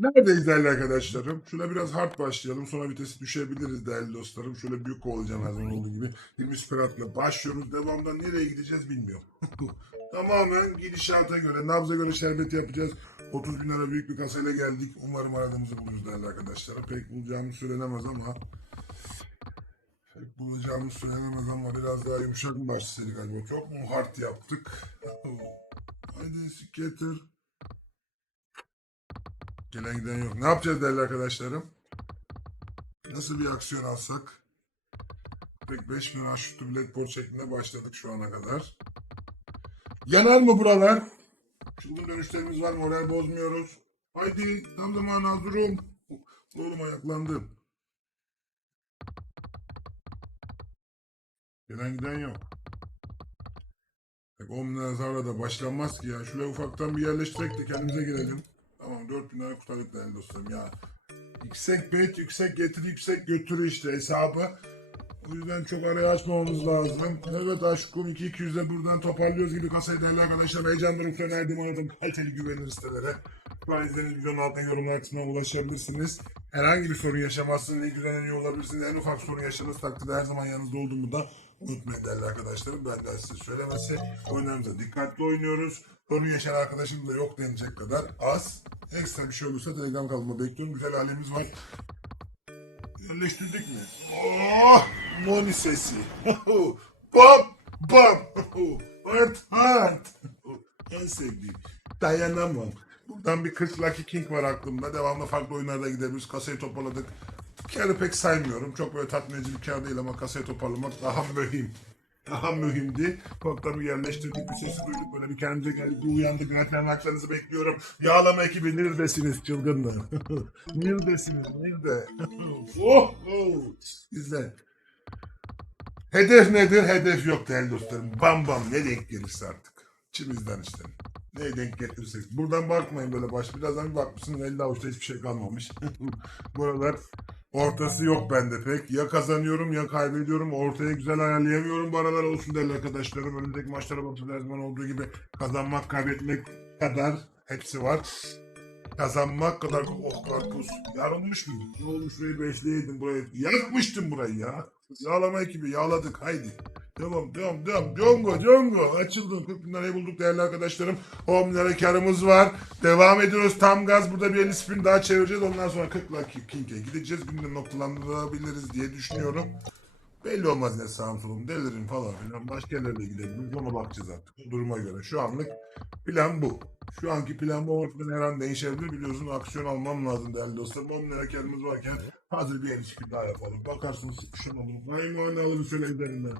Neredeyiz değerli arkadaşlarım? Şöyle biraz hard başlayalım. Sonra vitesi düşebiliriz değerli dostlarım. Şöyle büyük kovalayacağım her zaman olduğu gibi. 20 süperatla başlıyoruz. Devamdan nereye gideceğiz bilmiyorum. Tamamen gidişata göre, nabza göre şerbet yapacağız. 30 bin lira büyük bir kasayla geldik. Umarım aradığımızı buluruz değerli arkadaşlar. Pek bulacağımız söylenemez ama pek bulacağımız söylenemez ama biraz daha yumuşak mı başlasaydık acaba? Çok mu hard yaptık? Haydi skater. Gelen giden yok. Ne yapacağız değerli arkadaşlarım? Nasıl bir aksiyon alsak? Pek 5 bin aşıtı bilet borç şeklinde başladık şu ana kadar. Yanar mı buralar? Çılgın dönüşlerimiz var. Moral bozmuyoruz. Haydi tam zamanı hazırım. Oğlum ayaklandım. Gelen giden yok. Pek 10 bin zarla da başlanmaz ki ya. Şuraya ufaktan bir yerleştirek de kendimize gelelim. Tamam 4000 lira kurtardık değerli dostlarım ya. Yüksek bet, yüksek getir, yüksek götürü işte hesabı. O yüzden çok araya açmamamız lazım. Evet aşkım 2-200'de buradan toparlıyoruz gibi kasayı değerli arkadaşlar. Heyecanlarım önerdiğim aradım kaliteli güvenilir sitelere. İzlediğiniz videonun altına yorumlar kısmına ulaşabilirsiniz. Herhangi bir sorun yaşamazsınız, ilk güveniyor olabilirsiniz. En ufak sorun yaşadığınız takdirde her zaman yanınızda olduğumu da unutmayın değerli arkadaşlarım. Benden size söylemesi. Oyunlarımıza dikkatli oynuyoruz. Sorun yaşayan arkadaşım da yok denecek kadar az. Ekstra bir şey olursa Telegram kanalıma bekliyorum. Güzel halimiz var. Yerleştirdik mi? Oh! Moni sesi. bam! Bam! Hard hard. En sevdiğim. Dayanamam. Buradan bir 40 Lucky King var aklımda. Devamlı farklı oyunlarda gidebiliriz. Kasayı toparladık. Karı pek saymıyorum. Çok böyle tatmin edici bir kar değil ama kasayı toparlamak daha mühim. Daha mühimdi. Bir yerleştirdik. Bir sesi duyduk. Böyle bir kendimize geldik. Bir uyandık. Haklarınızı bekliyorum. Yağlama ekibi neredesiniz çılgınlar? neredesiniz? Nerede? oh, oh. İzle. Hedef nedir? Hedef yok değerli dostlarım. Bam bam ne denk gelirse artık. İçimizden işte. Ne denk getirsek. Buradan bakmayın böyle baş. Birazdan bir bakmışsınız elde avuçta hiçbir şey kalmamış. Bu aralar ortası yok bende pek. Ya kazanıyorum ya kaybediyorum. Ortaya güzel ayarlayamıyorum. Bu aralar olsun değerli arkadaşlarım. Önümüzdeki maçlara bakın her zaman olduğu gibi kazanmak, kaybetmek kadar hepsi var. Kazanmak kadar oh karpuz. Yarılmış mı? Ne olmuş şurayı beşleyeydin burayı. Yakmıştım burayı ya. Yağlama ekibi yağladık haydi. Devam devam devam. Congo Congo. Açıldı. 40 bin lirayı bulduk değerli arkadaşlarım. 10 bin lira karımız var. Devam ediyoruz. Tam gaz. Burada bir 50 spin daha çevireceğiz. Ondan sonra 40 Lucky King'e gideceğiz. Günde noktalandırabiliriz diye düşünüyorum. Belli olmaz ne sağım solum delirim falan filan. Başka yerlere gidebiliriz. Ona bakacağız artık. Duruma göre. Şu anlık plan bu. Şu anki plan bu ortadan her an değişebilir. Biliyorsun aksiyon almam lazım değerli dostlarım. 10 lira varken hazır bir ilişki daha yapalım. Bakarsınız sıkışın olur. Kaymağını alırım şöyle üzerinden.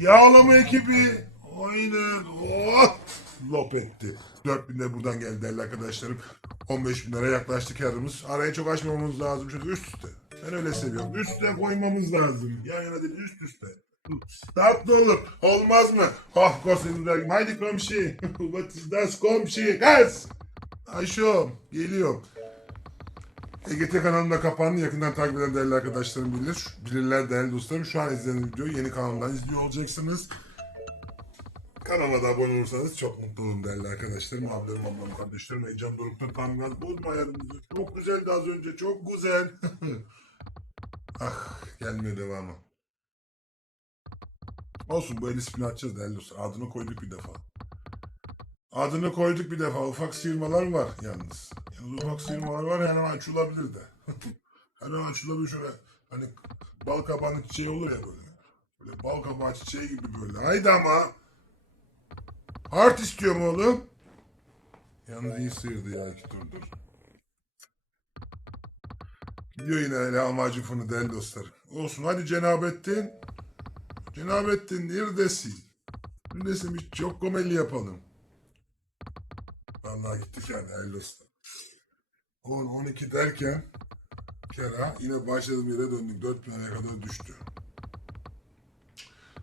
Yağlama ekibi. Aynen. Oh! Lop etti. 4000 de buradan geldi değerli arkadaşlarım. 15 bin lira yaklaştı karımız. Arayı çok açmamamız lazım. Şöyle üst üste. Ben öyle seviyorum. Üst üste koymamız lazım. Yan yana değil üst üste. Tatlı olur. Olmaz mı? Oh kosin Haydi komşu. What is that komşu? Kız. Ayşom. Geliyorum. EGT kanalında kapandı. Yakından takip eden değerli arkadaşlarım bilir. Bilirler değerli dostlarım. Şu an izlediğiniz videoyu yeni kanaldan izliyor olacaksınız. Kanalıma da abone olursanız çok mutlu olurum değerli arkadaşlarım. Abilerim, ablam, kardeşlerim. Heyecan dorukta tam gaz. Bozma ayarınızı. Çok güzeldi az önce. Çok güzel. ah gelmiyor devamı. Olsun bu el ismini açacağız değerli dostlar. Adını koyduk bir defa. Adını koyduk bir defa. Ufak sıyırmalar var yalnız. Yalnız ufak sıyırmalar var hemen açılabilir de. hemen açılabilir şöyle. Hani bal kabağının çiçeği olur ya böyle. Böyle bal kabağı çiçeği gibi böyle. Haydi ama. Art istiyorum oğlum. Yalnız iyi sıyırdı ya iki turdur. Yine öyle amacı fını değerli dostlar. Olsun hadi Cenabettin. Cenabettin neredesin? Neredesin bir çok komeli yapalım. Vallahi gittik yani hayırlı olsun. 10 12 derken kera yine başladığım yere döndük. 4 binaya kadar düştü.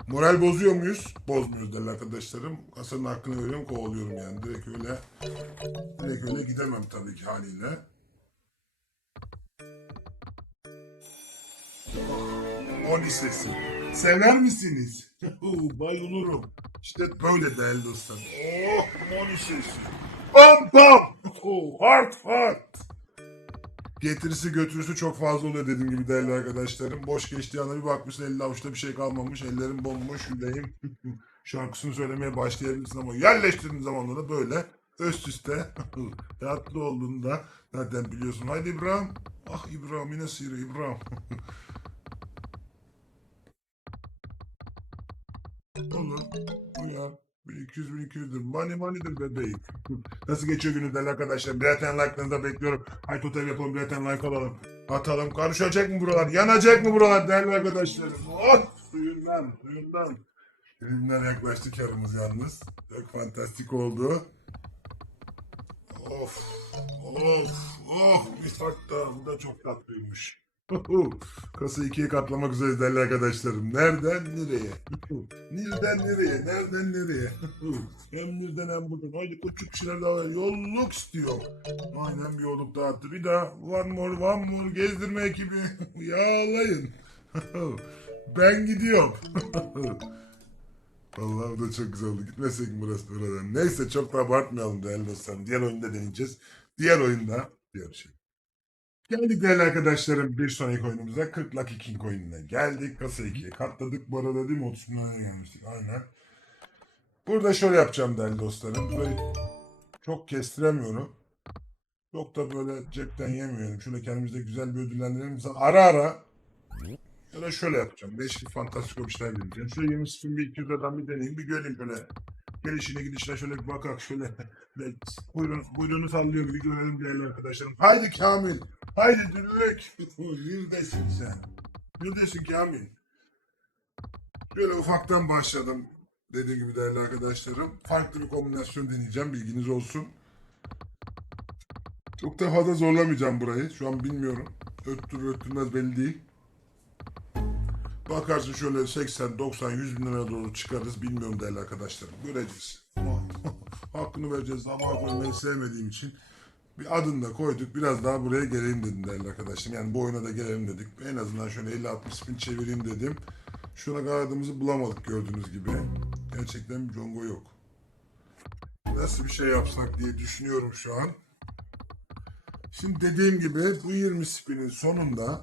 Moral bozuyor muyuz? Bozmuyoruz değerli arkadaşlarım. Kasanın hakkını veriyorum, kovalıyorum yani. Direkt öyle direkt öyle gidemem tabii ki haliyle. O lisesi. Sever misiniz? Bayılırım. İşte böyle değerli dostlar. Oh, o lisesi. Bam bam. Oh, hard hard. Getirisi götürüsü çok fazla oluyor dediğim gibi değerli arkadaşlarım. Boş geçtiği anda bir bakmışsın elinde avuçta bir şey kalmamış. Ellerim bomboş yüreğim. Şarkısını söylemeye başlayabilirsin ama yerleştirdiğin zaman da böyle üst üste tatlı olduğunda zaten biliyorsun. Haydi İbrahim. Ah İbrahim yine sıyırıyor İbrahim. Olur. Uyan. 1200 1200'dür. Money money'dir bebeğim. Nasıl geçiyor günü değerli arkadaşlar? Birer tane like'larınızı bekliyorum. Hay totem yapalım birer tane like alalım. Atalım. Karışacak mı buralar? Yanacak mı buralar değerli arkadaşlarım? Oh! Suyundan, suyundan. Elimden yaklaştık yarımız yalnız. Çok fantastik oldu. Of, of, of. Bir sakta. Bu da çok tatlıymış. Kasa ikiye katlamak üzere değerli arkadaşlarım. Nereden nereye? Nereden nereye? Nereden nereye? hem nereden hem buradan. Haydi küçük şeyler daha var. Yolluk istiyor. Aynen bir yolluk dağıttı. Bir daha one more one more gezdirme ekibi. Yağlayın. ben gidiyorum. Vallahi bu da çok güzel oldu. Gitmesek mi burası buradan? Neyse çok da abartmayalım değerli dostlarım. Diğer oyunda deneyeceğiz. Diğer oyunda diğer şey. Geldik değerli arkadaşlarım bir sonraki oyunumuza 40 Lucky King oyununa geldik. Kasa 2'ye katladık. Bu arada değil mi 30 milyona gelmiştik. Aynen. Burada şöyle yapacağım değerli dostlarım. Böyle çok kestiremiyorum. Çok da böyle cepten yemiyorum. Şöyle kendimize güzel bir ödüllendirelim. Ara ara ya da şöyle yapacağım. Değişik fantastik bir şeyler deneyeceğim. Şöyle 20 spin bir 200 liradan bir deneyeyim. Bir göreyim şöyle. Gelişine gidişine şöyle bir bakak şöyle. Ve buyurun, buyruğunu sallıyor bir görelim değerli arkadaşlarım. Haydi Kamil. Haydi Dürlük. Neredesin sen? Neredesin Kamil? Böyle ufaktan başladım. Dediğim gibi değerli arkadaşlarım. Farklı bir kombinasyon deneyeceğim. Bilginiz olsun. Çok da fazla zorlamayacağım burayı. Şu an bilmiyorum. Öttürür öttürmez belli değil. Bakarsın şöyle 80, 90, 100 bin liraya doğru çıkarız. Bilmiyorum değerli arkadaşlarım. Göreceğiz. Ama hakkını vereceğiz. Zaman koymayı sevmediğim için bir adını da koyduk. Biraz daha buraya geleyim dedim değerli arkadaşlarım. Yani bu oyuna da gelelim dedik. En azından şöyle 50-60 bin çevireyim dedim. Şuna aradığımızı bulamadık gördüğünüz gibi. Gerçekten bir congo yok. Nasıl bir şey yapsak diye düşünüyorum şu an. Şimdi dediğim gibi bu 20 spinin sonunda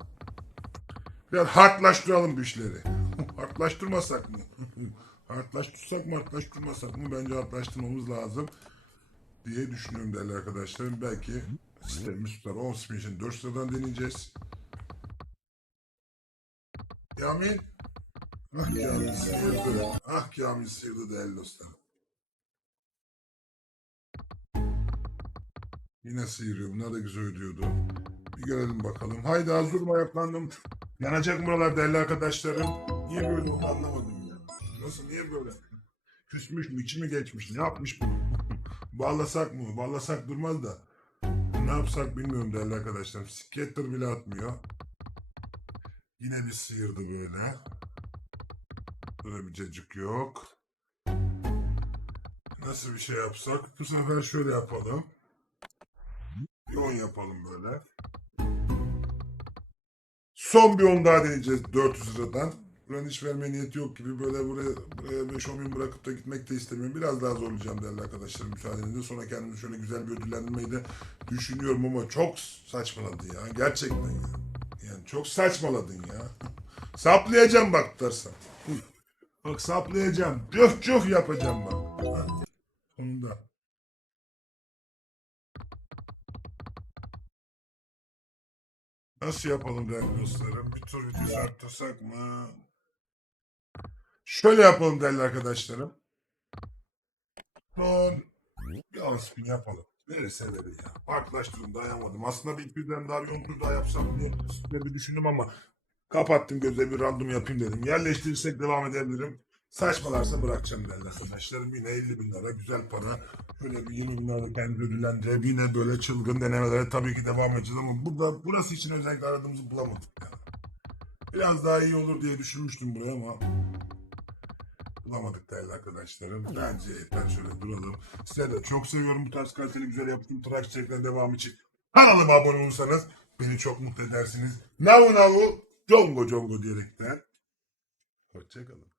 biraz hartlaştıralım bu işleri. Hartlaştırmasak mı? Hartlaştırsak mı hartlaştırmasak mı? Bence hartlaştırmamız lazım diye düşünüyorum değerli arkadaşlarım. Belki sistemimiz tutar. 10 spin için 4 sıradan deneyeceğiz. Kamil. Ah Kamil sıyırdı. Ah Kamil sıyırdı değerli dostlarım. Yine sıyırıyor. Bunlar da güzel ödüyordu. Bir görelim bakalım. Haydi az durma ayaklandım. Yanacak buralar değerli arkadaşlarım? Niye böyle oldu anlamadım ya. Nasıl niye böyle? Küsmüş mü? içi mi geçmiş? Ne yapmış bu? Bağlasak mı? Bağlasak durmaz da. Ne yapsak bilmiyorum değerli arkadaşlarım. Skater bile atmıyor. Yine bir sıyırdı böyle. Böyle bir cacık yok. Nasıl bir şey yapsak? Bu sefer şöyle yapalım. On yapalım böyle. Son bir on daha deneyeceğiz 400 liradan. Buranın hiç verme niyeti yok gibi böyle buraya, buraya 5-10 bin bırakıp da gitmek de istemiyorum. Biraz daha zorlayacağım değerli arkadaşlarım müsaadenizle. Sonra kendimi şöyle güzel bir ödüllendirmeyi de düşünüyorum ama çok saçmaladı ya. Gerçekten ya. Yani çok saçmaladın ya. Saplayacağım bak tutarsan. Bak saplayacağım. Cüf cüf yapacağım bak. Nasıl yapalım değerli dostlarım? Bir tur videosu arttırsak mı? Şöyle yapalım değerli arkadaşlarım. Son bir aspin yapalım. Neresi severim ya? Farklılaştırdım dayanamadım. Aslında bir birden daha bir 10 tur daha yapsam diye bir düşündüm ama kapattım gözle bir random yapayım dedim. Yerleştirirsek devam edebilirim. Saçmalarsa bırakacağım değerli arkadaşlarım. Yine 50 bin lira güzel para. Şöyle bir 20 bin lira kendi ödüllendirip yine böyle çılgın denemelere tabii ki devam edeceğiz ama burada burası için özellikle aradığımızı bulamadık yani. Biraz daha iyi olur diye düşünmüştüm buraya ama bulamadık değerli arkadaşlarım. Bence yeter şöyle duralım. Size de çok seviyorum bu tarz kaliteli güzel yaptığım tıraş içeriklerin devamı için. Kanalıma abone olursanız beni çok mutlu edersiniz. Navu navu, congo congo diyerekten. Hoşçakalın.